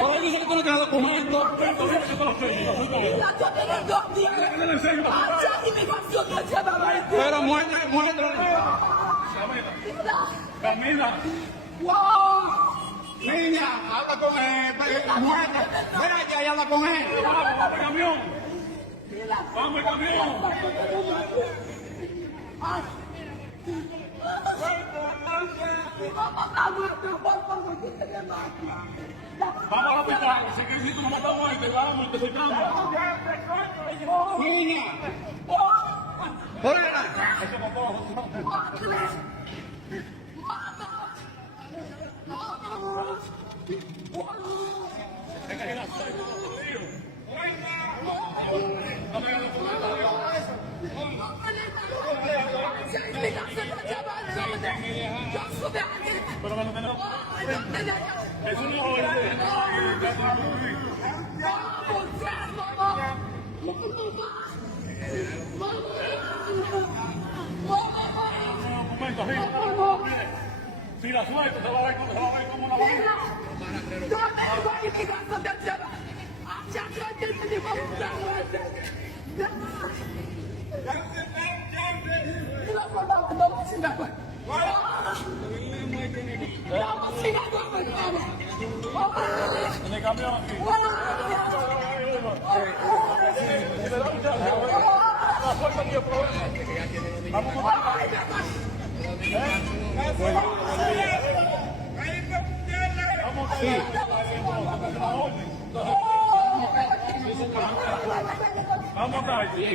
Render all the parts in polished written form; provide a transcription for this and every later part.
Ahora dice que tú no tienes documentos. Pero muéstralo. Camila. Niña, habla con él. Muéstralo. Ven allá y habla con él. Vamos al camión. Vamos al camión. Vamos al hospital, si que si tú no matas a muerte, vamos, te sacamos. Niña. ¡Fuera! Pero no tenemos. Es un hijo si la suelto, se va a ver como una vaina. En el camión aquí. Vamos a ver.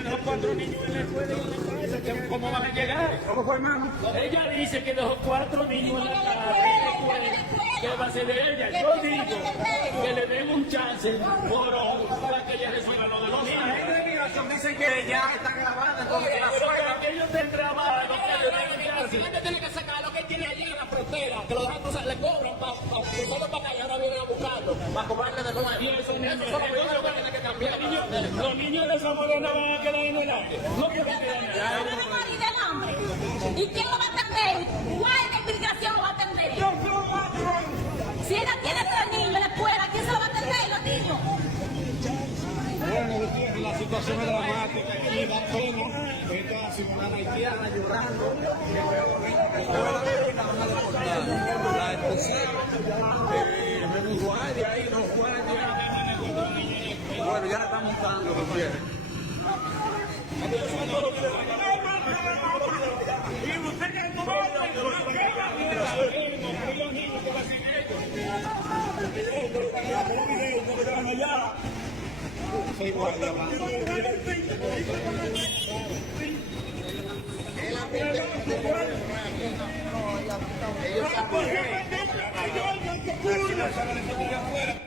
Los 4 niños en la escuela y ¿cómo van a llegar? ¿Cómo fue, hermano? Ella dice que dejó 4 niños en la casa. ¿Qué va a hacer de ella? Yo digo que le den un chance para que ella resuelva lo de los niños. La gente de migración dice que ya está grabada, entonces que la suegra. Ellos estén grabados, que le den un chance. La gente tiene que sacar lo que tiene allí en la frontera, que lo dejan cruzar, le cobran solo para acá y ahora vienen a buscarlo, para cobrarle de nuevo. Y eso lo que tiene que cambiar. Los niños de esa morena van a quedar en el aire. No pueden quedar en el aire. Van a morir del hambre. ¿Y quién lo va a atender? ¿Cuál de inmigración lo va a atender? Si ella tiene 3 niños en la escuela, ¿quién se lo va a atender? Los niños. Bueno, la situación es dramática y da pena esta ciudadana haitiana llorando que luego la expulsaron, un guardia ahí, 2 guardias. Bueno, ya la están montando, ¿no quiere? Ellos